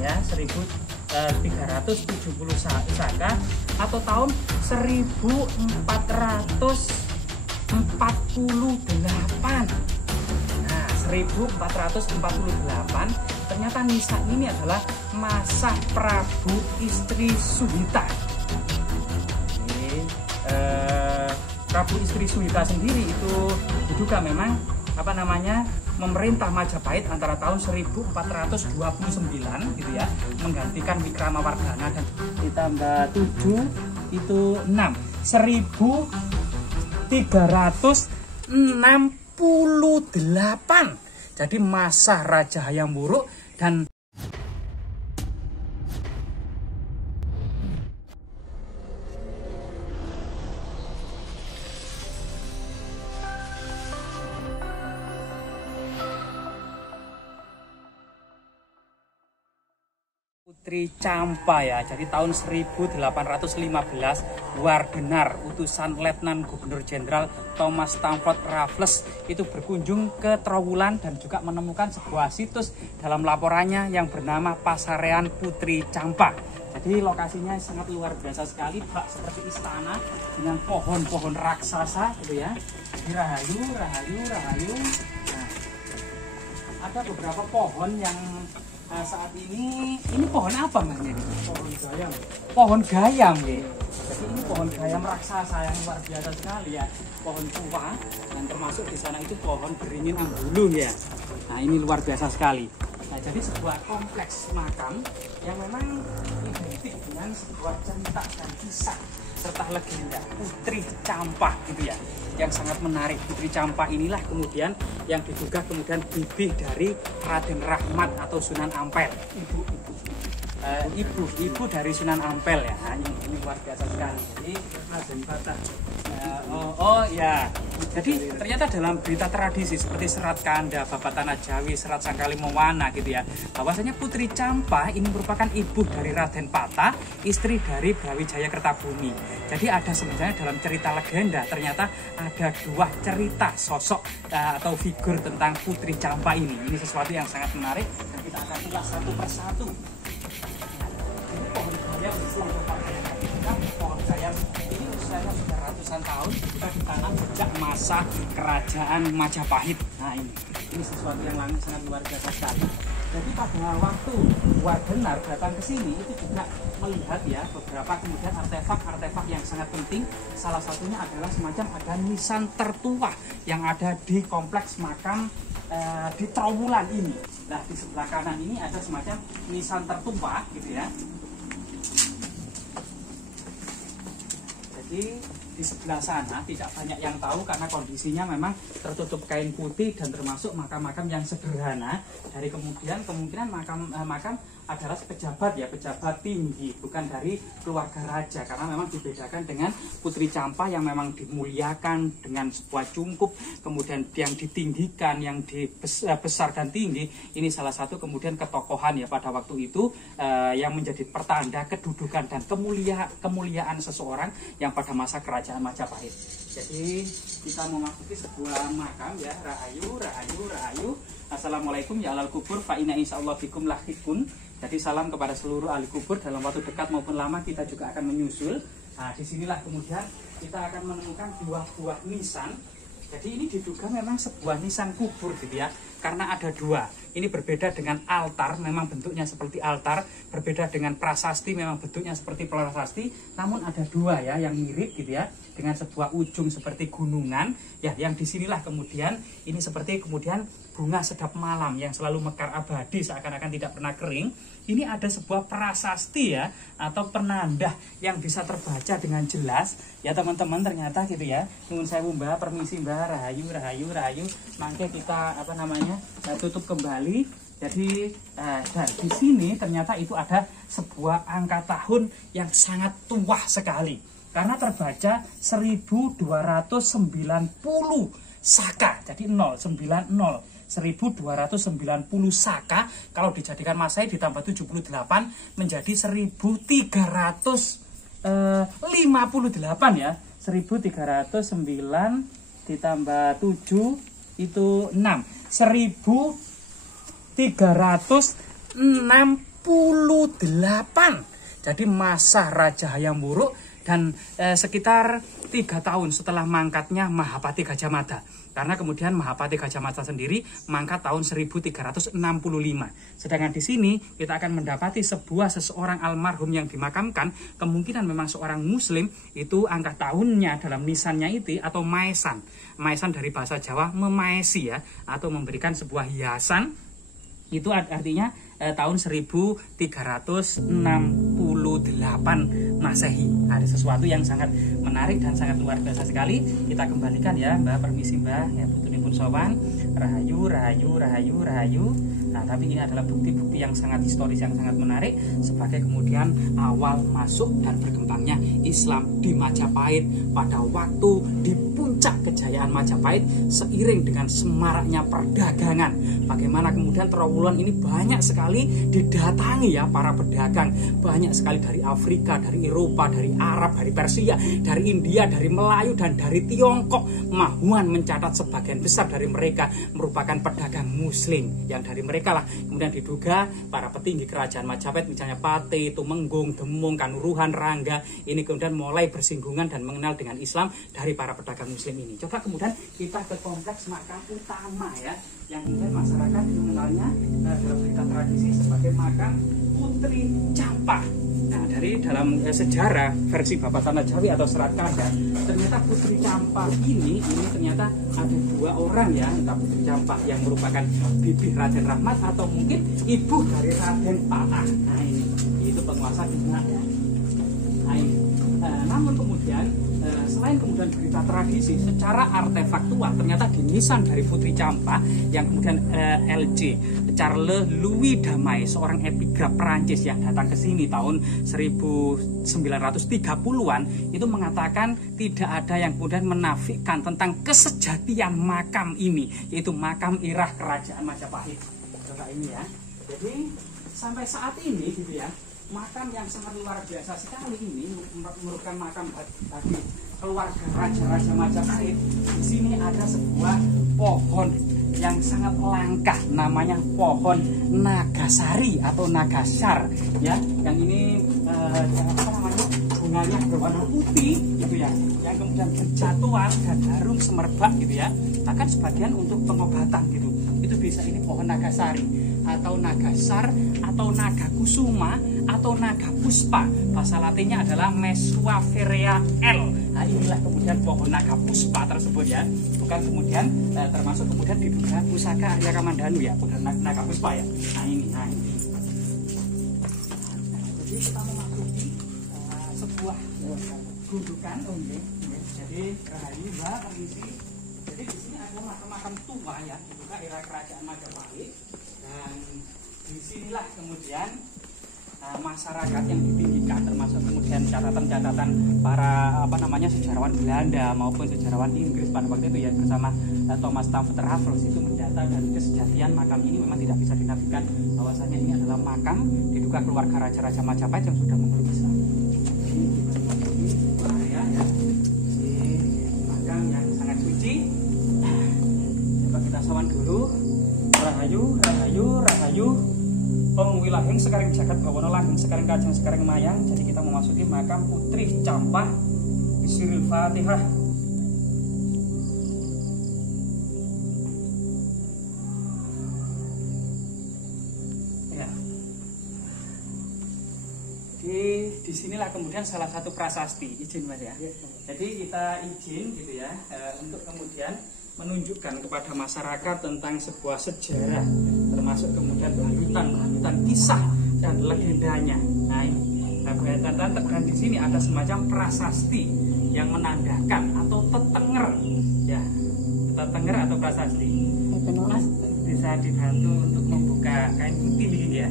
ya, 1370 saka atau tahun 1448. Nah, 1448 ternyata Nisa ini adalah masa Prabu Istri Suhita. Prabu Istri Suhita sendiri itu diduga memang memerintah Majapahit antara tahun 1429 gitu ya, menggantikan Wikramawardhana, dan ditambah 7 itu 6, 1368. Jadi masa Raja Hayam Wuruk. Dan Putri Campa ya, jadi tahun 1815 Wardenar utusan Letnan Gubernur Jenderal Thomas Stamford Raffles itu berkunjung ke Trowulan dan juga menemukan sebuah situs dalam laporannya yang bernama Pasarean Putri Campa. Jadi lokasinya sangat luar biasa sekali, bak seperti istana dengan pohon-pohon raksasa gitu ya. Rahayu. Nah, ada beberapa pohon yang saat ini pohon apa mas? Pohon gayam. Pohon gayam ya. Jadi ini pohon gayam raksasa yang luar biasa sekali ya. Pohon tua, dan termasuk di sana itu pohon beringin ambulu ya. Nah ini luar biasa sekali. Nah jadi sebuah kompleks makam yang memang identik dengan sebuah cerita dan kisah serta legenda Putri Campa gitu ya, yang sangat menarik. Putri Campa inilah kemudian yang diduga kemudian bibih dari Raden Rahmat atau Sunan Ampel, ibu dari Sunan Ampel ya. Nah, ini luar biasa sekali. Jadi Raden Patah. Jadi ternyata dalam berita tradisi seperti Serat Kanda, Babat Tanah Jawi, Serat Sangkalimawana gitu ya, bahwasanya Putri Campa ini merupakan ibu dari Raden Patah, istri dari Brawijaya Kertabumi. Jadi ada sebenarnya dalam cerita legenda ternyata ada dua cerita sosok atau figur tentang Putri Campa ini. Ini sesuatu yang sangat menarik dan kita akan ulas satu persatu. Ini pohon gayam pohon gayam ini usianya sudah ratusan tahun, sudah ditanam sejak masa kerajaan Majapahit. Nah ini sesuatu yang sangat luar biasa sekali. Jadi pada waktu Wardenar datang ke sini itu juga melihat ya beberapa kemudian artefak yang sangat penting. Salah satunya adalah semacam ada nisan tertua yang ada di kompleks makam di Trowulan ini. Nah di sebelah kanan ini ada semacam nisan tertua gitu ya. Jadi di sebelah sana tidak banyak yang tahu karena kondisinya memang tertutup kain putih dan termasuk makam-makam yang sederhana. Dari kemungkinan makam adalah pejabat tinggi, bukan dari keluarga raja, karena memang dibedakan dengan Putri Campa yang memang dimuliakan dengan sebuah cungkup, kemudian yang ditinggikan, yang besar dan tinggi. Ini salah satu kemudian ketokohan ya pada waktu itu yang menjadi pertanda kedudukan dan kemuliaan seseorang yang pada masa kerajaan Majapahit. Jadi kita memasuki sebuah makam ya. Rahayu. Assalamualaikum ya alal kubur fa inna insyaallah bikum lahikun. Jadi salam kepada seluruh ahli kubur, dalam waktu dekat maupun lama kita juga akan menyusul. Nah disinilah kemudian kita akan menemukan dua buah nisan. Jadi ini diduga memang sebuah nisan kubur gitu ya, karena ada dua. Ini berbeda dengan altar, memang bentuknya seperti altar. Berbeda dengan prasasti, memang bentuknya seperti prasasti. Namun ada dua ya yang mirip gitu ya, dengan sebuah ujung seperti gunungan. Ya yang disinilah kemudian ini seperti kemudian bunga sedap malam yang selalu mekar abadi seakan-akan tidak pernah kering. Ini ada sebuah prasasti ya, atau penanda yang bisa terbaca dengan jelas ya teman-teman, ternyata gitu ya. Nuwun sewu Mbah, permisi Mbah, rahayu. Mangke kita tutup kembali. Jadi dan di sini ternyata itu ada sebuah angka tahun yang sangat tua sekali, karena terbaca 1290 saka. Jadi 090 1290 saka kalau dijadikan Masehi ditambah 78 menjadi 1358 ya. 1309 ditambah 7 itu 6. 1360 Jadi masa Raja Hayam Wuruk dan sekitar 3 tahun setelah mangkatnya Mahapati Gajah Mada. Karena kemudian Mahapati Gajah Mada sendiri mangkat tahun 1365. Sedangkan di sini kita akan mendapati seseorang almarhum yang dimakamkan, kemungkinan memang seorang muslim, itu angka tahunnya dalam nisannya itu atau maesan. Maesan dari bahasa Jawa memaesi ya, atau memberikan sebuah hiasan. Itu artinya tahun 1368 Masehi. Ada sesuatu yang sangat menarik dan sangat luar biasa sekali. Kita kembalikan ya, Mbak. Permisi Mbak, ya putunipun sowan. Rahayu, rahayu, rahayu, rahayu. Nah, tapi ini adalah bukti-bukti yang sangat historis, yang sangat menarik sebagai kemudian awal masuk dan berkembangnya Islam di Majapahit pada waktu di puncak kejayaan Majapahit seiring dengan semaraknya perdagangan. Bagaimana kemudian Trowulan ini banyak sekali didatangi ya para pedagang, banyak sekali dari Afrika, dari Eropa, dari Arab, dari Persia, dari India, dari Melayu dan dari Tiongkok. Mahuan mencatat sebagian besar dari mereka merupakan pedagang muslim, yang dari mereka lah kemudian diduga para petinggi kerajaan Majapahit, misalnya Pate, Tumenggung, Demung, Kanuruhan, Rangga, ini kemudian mulai bersinggungan dan mengenal dengan Islam dari para pedagang muslim ini. Coba kemudian kita ke kompleks makam utama ya, yang kemudian masyarakat mengenalnya dalam berita tradisi sebagai makam Putri Campa. Nah, dari dalam sejarah versi Bapak Tanah Jawi atau Serat Kada, ternyata Putri Campa ini ternyata ada 2 orang ya, entah Putri Campa yang merupakan bibi Raden Rahmat atau mungkin ibu dari Raden Patah. Nah ini, itu penguasa Demak ya. Nah, ini. Namun kemudian selain kemudian berita tradisi, secara artefaktual ternyata di nisan dari Putri Campa yang kemudian LC Charles Louis Damai, seorang epigraf Perancis yang datang ke sini tahun 1930-an, itu mengatakan tidak ada yang kemudian menafikan tentang kesejatian makam ini, yaitu makam irah kerajaan Majapahit. Coba ini ya. Jadi sampai saat ini gitu ya, makam yang sangat luar biasa sekali ini merupakan makam bagi keluarga raja-raja Majapahit. Di sini ada sebuah pohon yang sangat langka, namanya pohon nagasari atau nagasar ya. Yang ini apa namanya, bunganya berwarna putih gitu ya, yang kemudian berjatuhan dan harum semerbak gitu ya. Bahkan sebagian untuk pengobatan gitu. Itu bisa ini pohon nagasari atau nagasar atau naga kusuma atau naga puspa. Bahasa latinnya adalah Mesuaferea L. Nah, inilah kemudian pohon naga puspa tersebut ya. Bukan kemudian termasuk kemudian diduga pusaka Arya Kamandanu ya, bukan naga puspa ya. Nah ini. Jadi kita memasuki sebuah gundukan. Jadi Rahayu Mbak, permisi. Jadi di sini ada makam-makam tua ya, diduga era kerajaan Majapahit. Dan disinilah kemudian masyarakat yang ditinggikan, termasuk kemudian catatan-catatan para sejarawan Belanda maupun sejarawan Inggris pada waktu itu ya, bersama Thomas Stamford Raffles, itu mendata dan kesejatian makam ini memang tidak bisa dinafikan bahwasanya ini adalah makam diduga keluarga raja-raja Majapahit yang sudah memeluk Islam. Ini area ya, makam yang sangat suci. Coba kita sawan dulu. Rahayu, rahayu, rahayu. Pengwi lahing sekaring jagat bawana lahing sekaring kajang sekaring mayang. Jadi kita memasuki makam Putri Campa. Bismillahirrahmanirrahim. Fatihah. Ya. Di sinilah kemudian salah satu prasasti, izin Mas ya. Jadi kita izin gitu ya untuk kemudian menunjukkan kepada masyarakat tentang sebuah sejarah, termasuk kemudian balutan kisah dan legendanya. Nah ini, dan di sini ada semacam prasasti yang menandakan atau tetenger, ya, tetenger atau prasasti. Mas bisa dibantu untuk membuka kain putih ini ya.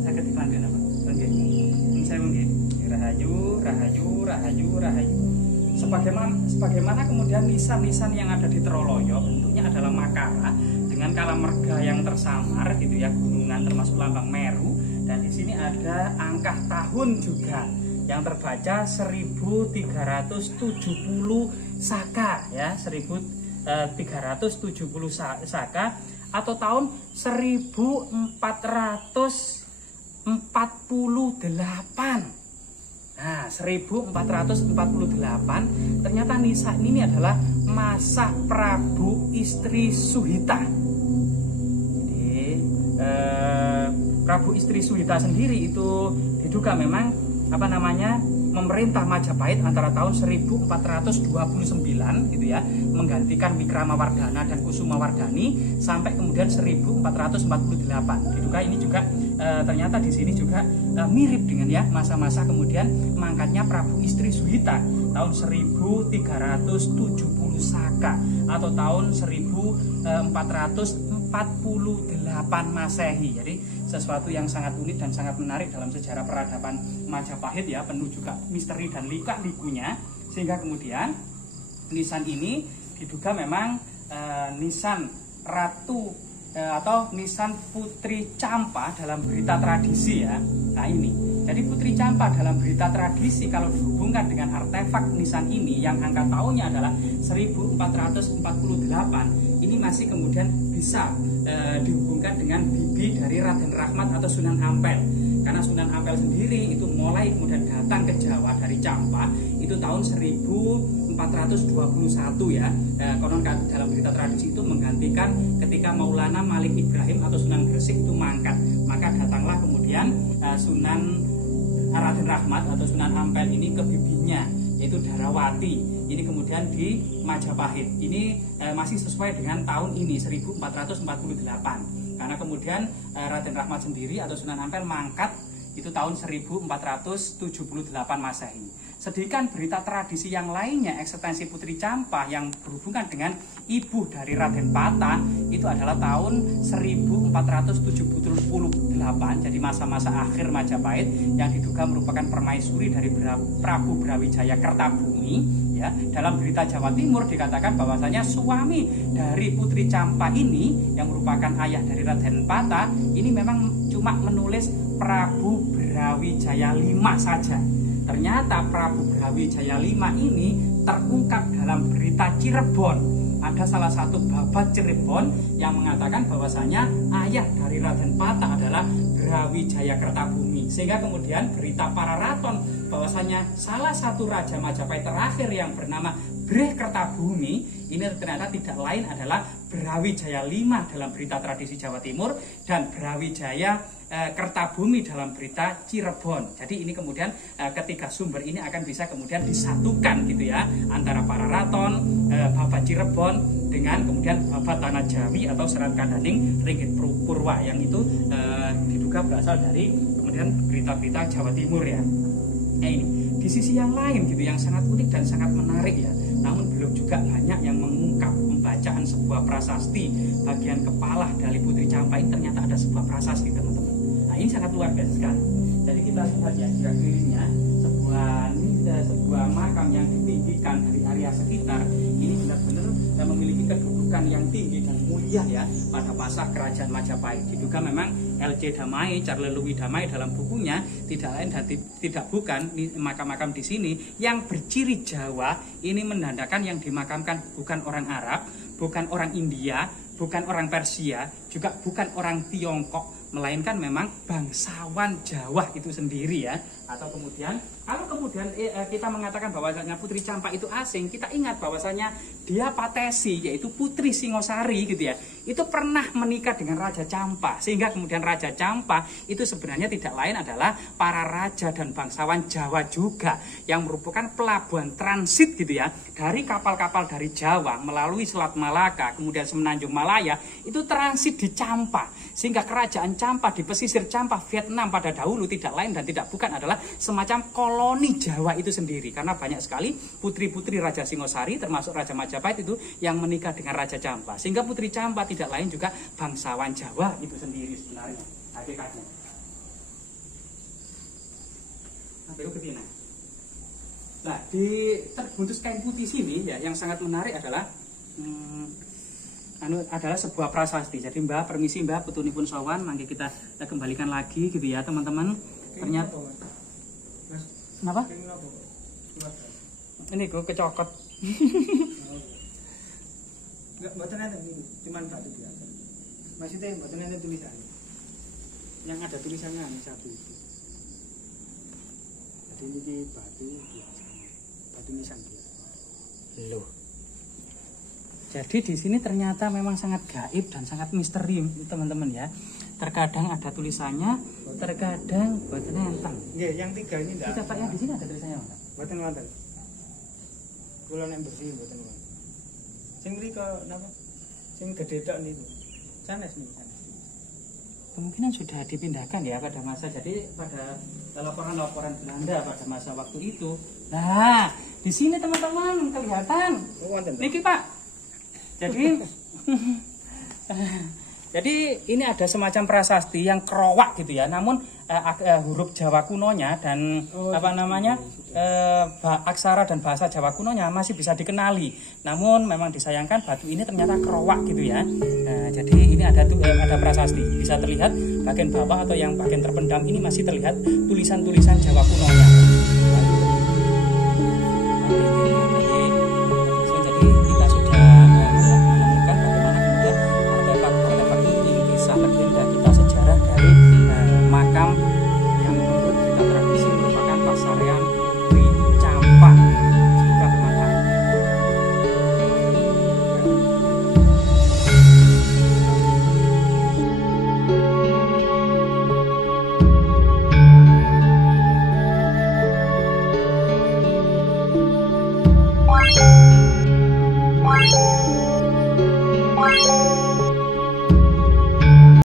Saya ketika apa? Oke, ini saya mungkin rahayu, rahayu, rahayu, rahayu. Sebagaimana kemudian nisan-nisan yang ada di Troloyo bentuknya adalah makara dengan kalamerga yang tersamar gitu ya, gunungan termasuk lambang Meru, dan di sini ada angka tahun juga yang terbaca 1370 Saka ya, 1370 Saka atau tahun 1448. Nah, 1448 ternyata nisan ini adalah masa Prabu Istri Suhita. Jadi Prabu Istri Suhita sendiri itu diduga memang memerintah Majapahit antara tahun 1429 gitu ya, menggantikan Wikramawardhana dan Kusumawardhani sampai kemudian 1448. Diduga ini juga ternyata di sini juga mirip dengan ya masa-masa kemudian mangkatnya Prabu Istri Suhita tahun 1370 Saka atau tahun 1448 Masehi. Jadi sesuatu yang sangat unik dan sangat menarik dalam sejarah peradaban Majapahit ya, penuh juga misteri dan lika-likunya, sehingga kemudian nisan ini diduga memang nisan ratu atau nisan Putri Campa dalam berita tradisi ya. Nah ini, jadi Putri Campa dalam berita tradisi kalau dihubungkan dengan artefak nisan ini yang angka tahunnya adalah 1448, ini masih kemudian bisa dihubungkan dengan bibi dari Raden Rahmat atau Sunan Ampel. Karena Sunan Ampel sendiri itu mulai kemudian datang ke Jawa dari Campa itu tahun 1421 ya. Konon dalam berita tradisi itu menggantikan ketika Maulana Malik Ibrahim atau Sunan Gresik itu mangkat. Maka datanglah kemudian Sunan Raden Rahmat atau Sunan Ampel ini ke bibinya, yaitu Darawati. Ini kemudian di Majapahit. Ini masih sesuai dengan tahun ini 1448. Karena kemudian Raden Rahmat sendiri atau Sunan Ampel mangkat itu tahun 1478 Masehi. Sedangkan berita tradisi yang lainnya, eksistensi Putri Campa yang berhubungan dengan ibu dari Raden Patah itu adalah tahun 1478. Jadi masa-masa akhir Majapahit yang diduga merupakan permaisuri dari Prabu Brawijaya Kertabumi. Ya, dalam berita Jawa Timur dikatakan bahwasanya suami dari Putri Campa ini yang merupakan ayah dari Raden Patah ini memang cuma menulis Prabu Brawijaya V saja. Ternyata Prabu Brawijaya V ini terungkap dalam berita Cirebon. Ada salah satu babat Cirebon yang mengatakan bahwasanya ayah dari Raden Patah adalah Brawijaya Kertabumi, sehingga kemudian berita para raton bahwasanya salah satu raja Majapahit terakhir yang bernama Breh Kertabumi ini ternyata tidak lain adalah Brawijaya V dalam berita tradisi Jawa Timur dan Brawijaya Kertabumi dalam berita Cirebon. Jadi ini kemudian ketiga sumber ini akan bisa kemudian disatukan gitu ya, antara para raton, babat Cirebon dengan kemudian babat Tanah Jawi atau Serat Kadaning Ringgit Purwa yang itu diduga berasal dari kemudian berita-berita Jawa Timur ya. Nah ini di sisi yang lain gitu yang sangat unik dan sangat menarik ya. Namun belum juga banyak yang mengungkap pembacaan sebuah prasasti bagian kepala dari Putri Campa ini ternyata ada sebuah prasasti teman-teman. Nah ini sangat luar biasa sekali. Jadi kita lihat ya kira-kiranya sebuah makam yang ditinggikan dari area sekitar ini benar-benar memiliki kedudukan yang tinggi dan mulia ya pada masa kerajaan Majapahit. Diduga memang L.C. Damai, Charles Louis Damai dalam bukunya tidak lain dan tidak bukan makam-makam di sini yang berciri Jawa ini menandakan yang dimakamkan bukan orang Arab, bukan orang India, bukan orang Persia, juga bukan orang Tiongkok, melainkan memang bangsawan Jawa itu sendiri ya. Atau kemudian kalau kemudian kita mengatakan bahwasanya Putri Campa itu asing, kita ingat bahwasanya dia Patesi yaitu Putri Singosari gitu ya. Itu pernah menikah dengan Raja Campa, sehingga kemudian Raja Campa itu sebenarnya tidak lain adalah para raja dan bangsawan Jawa juga yang merupakan pelabuhan transit gitu ya, dari kapal-kapal dari Jawa melalui Selat Malaka kemudian Semenanjung Malaya itu transit di Campa, sehingga kerajaan Campa di pesisir Campa Vietnam pada dahulu tidak lain dan tidak bukan adalah semacam koloni Jawa itu sendiri, karena banyak sekali putri-putri Raja Singosari termasuk Raja Majapahit itu yang menikah dengan Raja Campa, sehingga Putri Campa tidak lain juga bangsawan Jawa itu sendiri sebenarnya hakikatnya. Nah di terbungkus kain putih sini ya yang sangat menarik adalah adalah sebuah prasasti. Jadi Mbak, permisi Mbak, putunipun sowan, mangke kita kembalikan lagi gitu ya teman-teman. Ternyata kenapa? Ini gue kecokot. Enggak buatan ada gitu, cuman batu biasa. Maksudnya mboten enten tulisannya. Yang ada tulisannya hanya satu itu. Jadi ini batu biasa. Batu nisan biasa. Loh. Jadi di sini ternyata memang sangat gaib dan sangat misteri, teman-teman ya. Terkadang ada tulisannya, terkadang buatan enteng. Iya, yang 3 ini enggak. Kita Pak, yang di sini ada tulisannya, Pak? Mboten wonten. Kula nek bersih mboten wonten. Sing mriko napa? Sing gede tok niku. Sanes niku, sanes. Kemungkinan sudah dipindahkan ya pada masa, jadi pada laporan-laporan Belanda pada masa waktu itu. Nah, di sini teman-teman kelihatan. Oh, wonten. Niki Pak. Jadi ini ada semacam prasasti yang kerowak gitu ya. Namun huruf Jawa kunonya dan aksara dan bahasa Jawa kunonya masih bisa dikenali. Namun memang disayangkan batu ini ternyata kerowak gitu ya. Nah, jadi ini ada prasasti. Bisa terlihat bagian bawah atau yang bagian terpendam ini masih terlihat tulisan-tulisan Jawa kunonya.